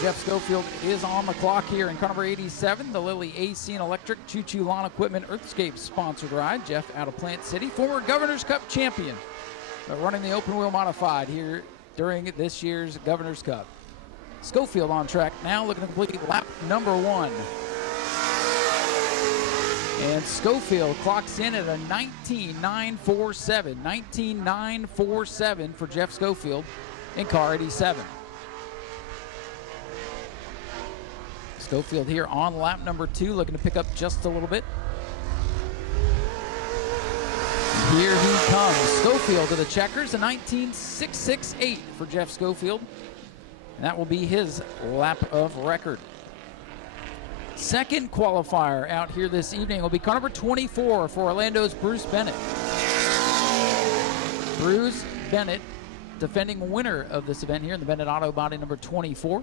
Jeff Schofield is on the clock here in car number 87, the Lilly AC and Electric Choo-Choo Lawn Equipment Earthscape sponsored ride. Jeff out of Plant City, former Governor's Cup champion, running the open wheel modified here during this year's Governor's Cup. Schofield on track now, looking to complete lap number 1. And Schofield clocks in at a 19.947. 19.947 for Jeff Schofield in car 87. Schofield here on lap number 2, looking to pick up just a little bit. Here he comes. Schofield to the checkers, a 19.668 for Jeff Schofield. And that will be his lap of record. Second qualifier out here this evening will be car number 24 for Orlando's Bruce Bennett. Bruce Bennett, defending winner of this event here in the Bennett Auto Body number 24.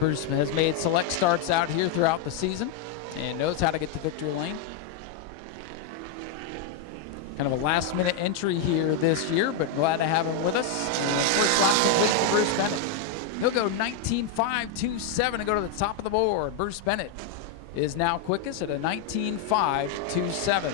Bruce has made select starts out here throughout the season and knows how to get to victory lane. Kind of a last-minute entry here this year, but glad to have him with us. And first lap complete for Bruce Bennett. He'll go 19.527 and go to the top of the board. Bruce Bennett is now quickest at a 19.527.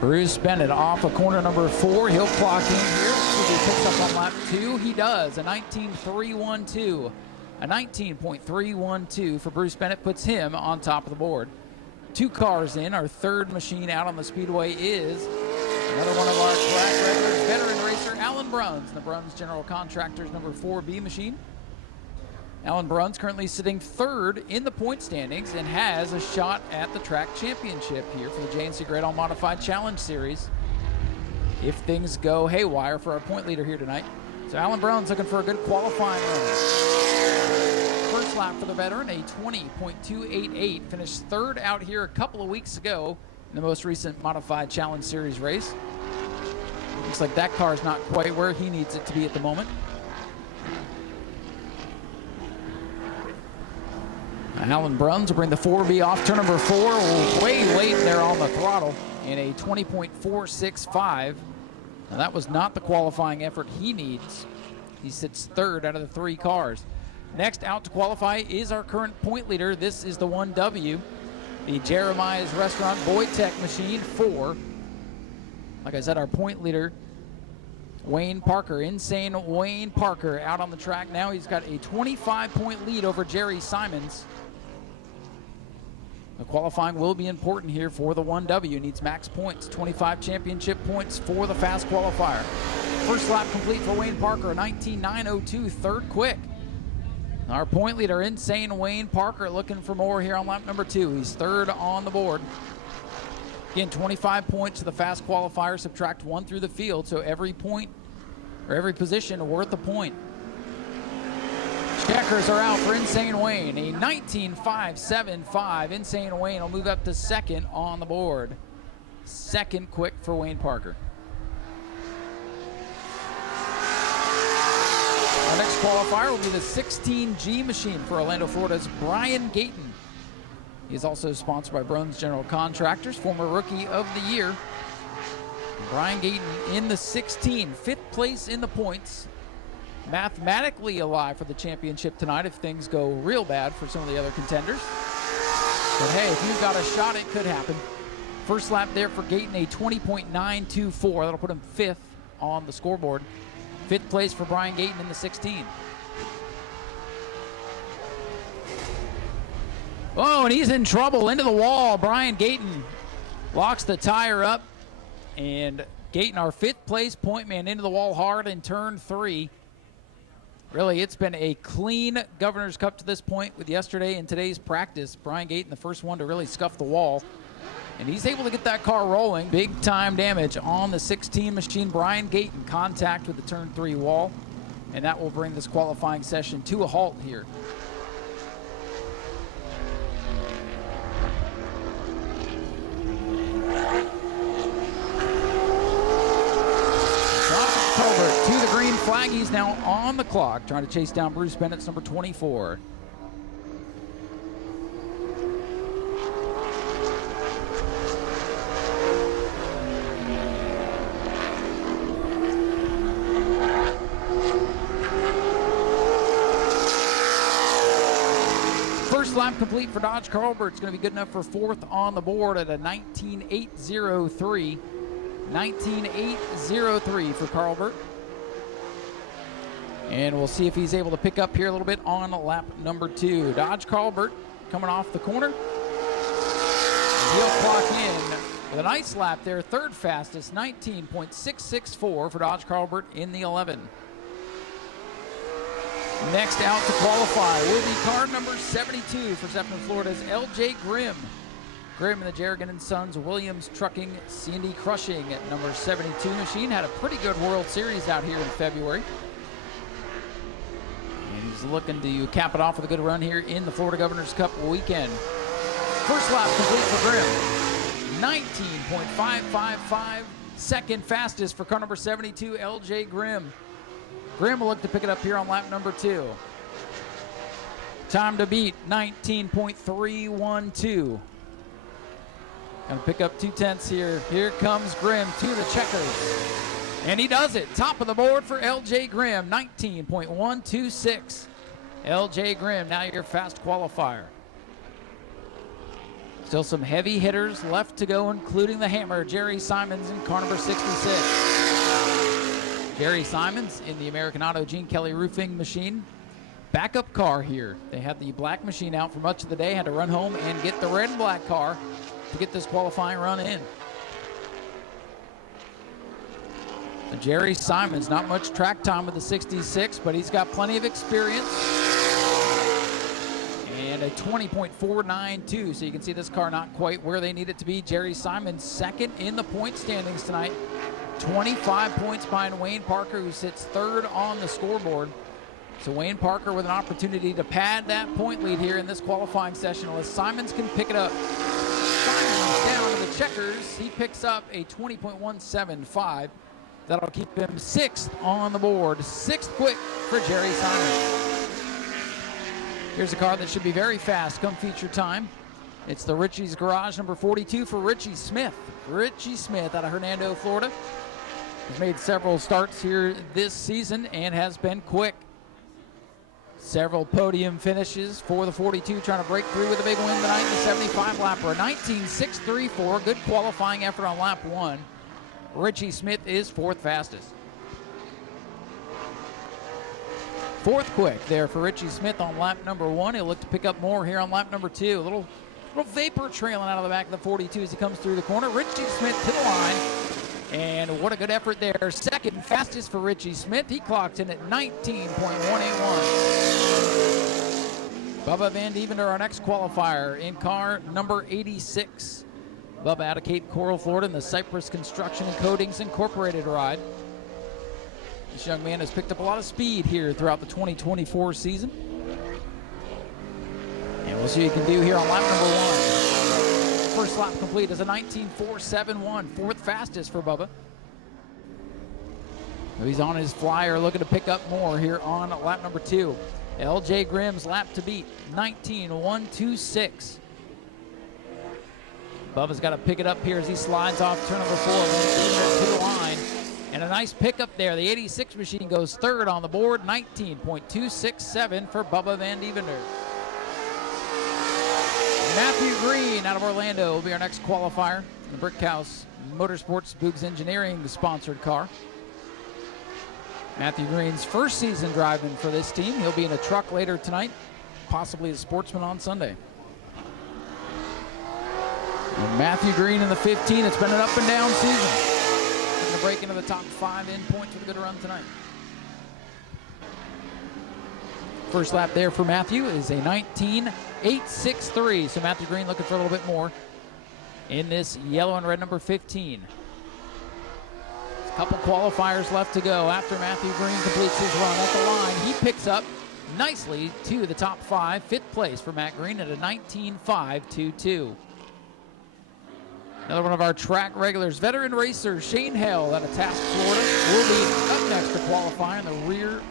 Bruce Bennett off of corner number 4. He'll clock in here. He picks up on lap 2. He does, a 19.312. A 19.312 for Bruce Bennett puts him on top of the board. 2 cars in. Our third machine out on the Speedway is another one of our track regulars, veteran racer Alan Bruns, the Bruns General Contractors number 4B machine. Alan Bruns currently sitting 3rd in the point standings and has a shot at the track championship here for the JNC Great All Modified Challenge Series if things go haywire for our point leader here tonight. So Alan Bruns looking for a good qualifying run. First lap for the veteran, a 20.288, finished 3rd out here a couple of weeks ago in the most recent Modified Challenge Series race. Looks like that car is not quite where he needs it to be at the moment. Alan Bruns will bring the 4B off turn number 4, way late there on the throttle in a 20.465. Now that was not the qualifying effort he needs. He sits 3rd out of the 3 cars. Next out to qualify is our current point leader. This is the 1W, the Jeremiah's Restaurant Voitech machine 4. Like I said, our point leader, Wayne Parker, Insane Wayne Parker, out on the track now. He's got a 25-point lead over Jerry Simons. The qualifying will be important here for the 1W. Needs max points, 25 championship points for the fast qualifier. First lap complete for Wayne Parker, a 19.902, 3rd quick. Our point leader, Insane Wayne Parker, looking for more here on lap number 2. He's 3rd on the board. Again, 25 points to the fast qualifier, subtract 1 through the field, so every point or every position worth a point. Checkers are out for Insane Wayne, a 19.575. Insane Wayne will move up to 2nd on the board. 2nd quick for Wayne Parker. Our next qualifier will be the 16G machine for Orlando, Florida's Brian Gayton. He is also sponsored by Bruns General Contractors, former Rookie of the Year. Brian Gayton in the 16, 5th place in the points. Mathematically alive for the championship tonight if things go real bad for some of the other contenders. But hey, if you've got a shot, it could happen. First lap there for Gayton, a 20.924. That'll put him 5th on the scoreboard. 5th place for Brian Gayton in the 16. Oh, and he's in trouble, into the wall. Brian Gayton locks the tire up. And Gayton, our 5th place point man, into the wall hard in turn 3. Really, it's been a clean Governor's Cup to this point with yesterday and today's practice. Brian Gayton, the first one to really scuff the wall. And he's able to get that car rolling. Big time damage on the 16 machine. Brian Gayton, contact with the turn 3 wall. And that will bring this qualifying session to a halt here. To the green flag, he's now on the clock, trying to chase down Bruce Bennett's number 24. lap complete for Dodge Carlbert. It's going to be good enough for 4th on the board at a 19.803. 19.803 for Carlbert. And we'll see if he's able to pick up here a little bit on lap number 2. Dodge Carlbert coming off the corner. He'll clock in with a nice lap there, 3rd fastest, 19.664 for Dodge Carlbert in the 11. Next out to qualify will be car number 72 for Zeppelin, Florida's L.J. Grimm. Grimm and the Jerrigan & Sons Williams Trucking C&D Crushing at number 72 machine. Had a pretty good World Series out here in February. And he's looking to cap it off with a good run here in the Florida Governor's Cup weekend. First lap complete for Grimm. 19.555. 2nd fastest for car number 72, L.J. Grimm. Grimm will look to pick it up here on lap number 2. Time to beat, 19.312. Gonna pick up 2/10 here. Here comes Grimm to the checkers. And he does it. Top of the board for L.J. Grimm, 19.126. L.J. Grimm, now your fast qualifier. Still some heavy hitters left to go, including the hammer, Jerry Simons in car number 66. Jerry Simons in the American Auto Gene Kelly roofing machine. Backup car here. They had the black machine out for much of the day, had to run home and get the red and black car to get this qualifying run in. So Jerry Simons, not much track time with the 66, but he's got plenty of experience. And a 20.492, so you can see this car not quite where they need it to be. Jerry Simons 2nd in the point standings tonight. 25 points behind Wayne Parker, who sits 3rd on the scoreboard. So Wayne Parker with an opportunity to pad that point lead here in this qualifying session unless Simons can pick it up. Simons down to the checkers. He picks up a 20.175. That'll keep him 6th on the board. 6th quick for Jerry Simons. Here's a car that should be very fast come feature time. It's the Ritchie's Garage, number 42 for Richie Smith. Richie Smith out of Hernando, Florida. He's made several starts here this season and has been quick. Several podium finishes for the 42, trying to break through with a big win tonight in the 75 lapper. 19.634, good qualifying effort on lap 1. Richie Smith is 4th fastest. 4th quick there for Richie Smith on lap number 1. He'll look to pick up more here on lap number 2. A little vapor trailing out of the back of the 42 as he comes through the corner. Richie Smith to the line. And what a good effort there. 2nd fastest for Richie Smith. He clocked in at 19.181. Bubba Van Devender, our next qualifier, in car number 86. Bubba out of Cape Coral, Florida, in the Cypress Construction and Coatings Incorporated ride. This young man has picked up a lot of speed here throughout the 2024 season. And we'll see what he can do here on lap number 1. First lap complete is a 19.471, 4th fastest for Bubba. He's on his flyer looking to pick up more here on lap number 2. L.J. Grimm's lap to beat, 19.126. Bubba's got to pick it up here as he slides off turn number 4 to the line. And a nice pickup there. The 86 machine goes 3rd on the board, 19.267 for Bubba Van Devender. Matthew Green out of Orlando will be our next qualifier. The Brickhouse Motorsports Boogs Engineering sponsored car. Matthew Green's first season driving for this team. He'll be in a truck later tonight, possibly a Sportsman on Sunday. And Matthew Green in the 15. It's been an up and down season. Going to break into the top 5 in points with a good run tonight. First lap there for Matthew is a 19.863. So Matthew Green looking for a little bit more in this yellow and red number 15. A couple qualifiers left to go after Matthew Green completes his run at the line. He picks up nicely to the top 5. 5th place for Matt Green at a 19.522. Another one of our track regulars, veteran racer Shane Hell out of Taft, Florida, will be up next to qualify in the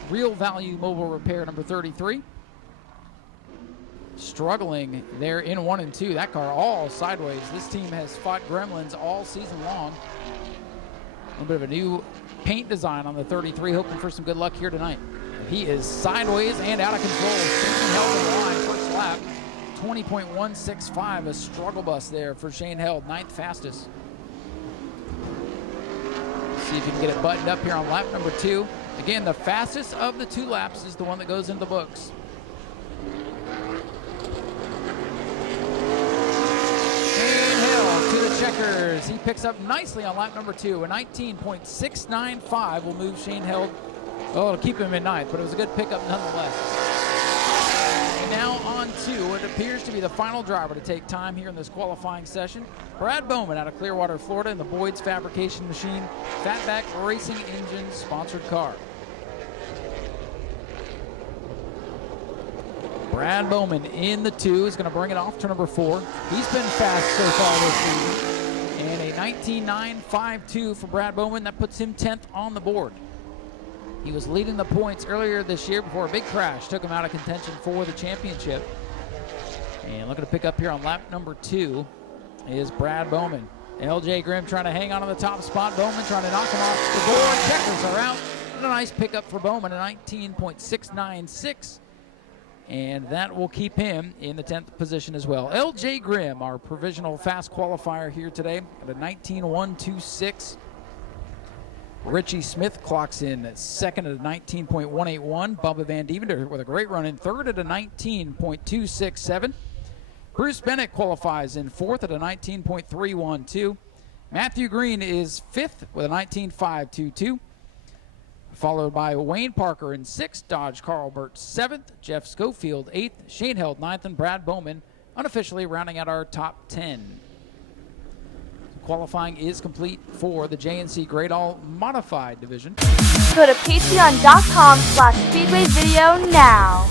Real Value Mobile Repair number 33. Struggling there in 1 and 2. That car all sideways. This team has fought gremlins all season long. A little bit of a new paint design on the 33, hoping for some good luck here tonight. He is sideways and out of control. Shane Hell in the line, first lap. 20.165, a struggle bus there for Shane Held, 9th fastest. See if you can get it buttoned up here on lap number 2. Again, the fastest of the 2 laps is the one that goes into the books. Shane Held to the checkers. He picks up nicely on lap number 2. A 19.695 will move Shane Held. Oh, it'll keep him in 9th, but it was a good pickup nonetheless. Now on to what appears to be the final driver to take time here in this qualifying session. Brad Bowman out of Clearwater, Florida, in the Boyd's Fabrication Machine Fatback Racing Engine sponsored car. Brad Bowman in the 2 is going to bring it off to number 4. He's been fast so far this season. And a 19.952 for Brad Bowman. That puts him 10th on the board. He was leading the points earlier this year before a big crash took him out of contention for the championship. And looking to pick up here on lap number 2 is Brad Bowman. LJ Grimm trying to hang on to the top spot. Bowman trying to knock him off the board. Checkers are out. And a nice pickup for Bowman, a 19.696. And that will keep him in the 10th position as well. LJ Grimm, our provisional fast qualifier here today, at a 19.126. Richie Smith clocks in second at a 19.181. Bubba Van Deventer with a great run in third at a 19.267. Bruce Bennett qualifies in fourth at a 19.312. Matthew Green is fifth with a 19.522. Followed by Wayne Parker in sixth, Dodge Carl Burt seventh, Jeff Schofield eighth, Shane Held ninth, and Brad Bowman unofficially rounding out our top 10. Qualifying is complete for the JNC Great All Modified Division. Go to patreon.com/Speedway Video now.